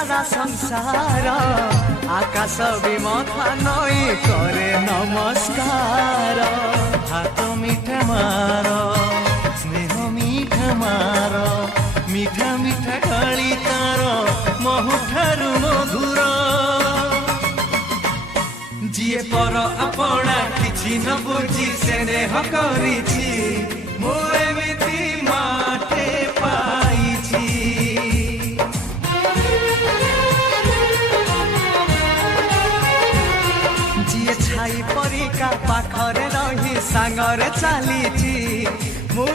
सारा संसार आकाश विमथा नई करे नमस्कार हाथ मिठा मार स्नेह मिठा मार मिठा मिठा गाली तार महुठारु मधुर जिए पर अपना किछि न बुझी स्नेह करिछि मु एमिति माटे पाइछि जिए छाई परिका पाखरे रही सांगरे चलीछि मु